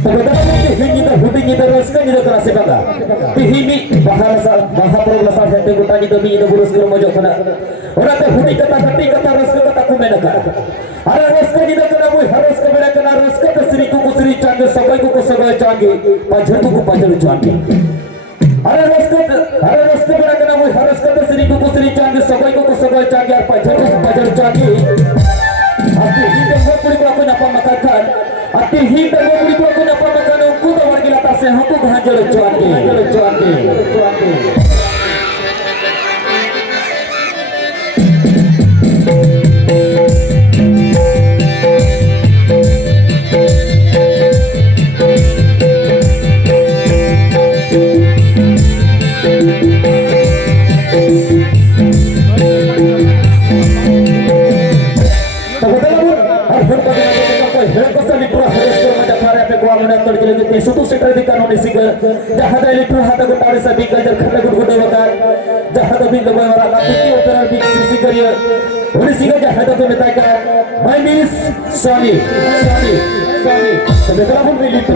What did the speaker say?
Hingga huding kita raskan kita kerasa bangga. Pihimi bahasa perulasan hati kita kita mi kita burus ke rumah jauh orang tu huding kata hati kata raskan kata kumenaka. Ada raskan kita kena boy harus kena kena raskan kesiri kuku siri canggih sabai kuku sabai canggih pajar kuku pajar canggih. Ada raskan kena kena boy harus kena siri kuku siri canggih sabai kuku sabai canggih pajar kuku pajar canggih. Aku hidup beri aku napa makan. Ati hidup beri aku napa makan. Aku dah wargi atasnya aku hajar canggih. Suatu sektor di kanun isiga jahat dari itu hata ko tare sa biga jar khanda ko gode wakar jahat bin logo wara kapiti operar big sisi kariya uni siga jahat ko metai ka my name is Sani. So betara pun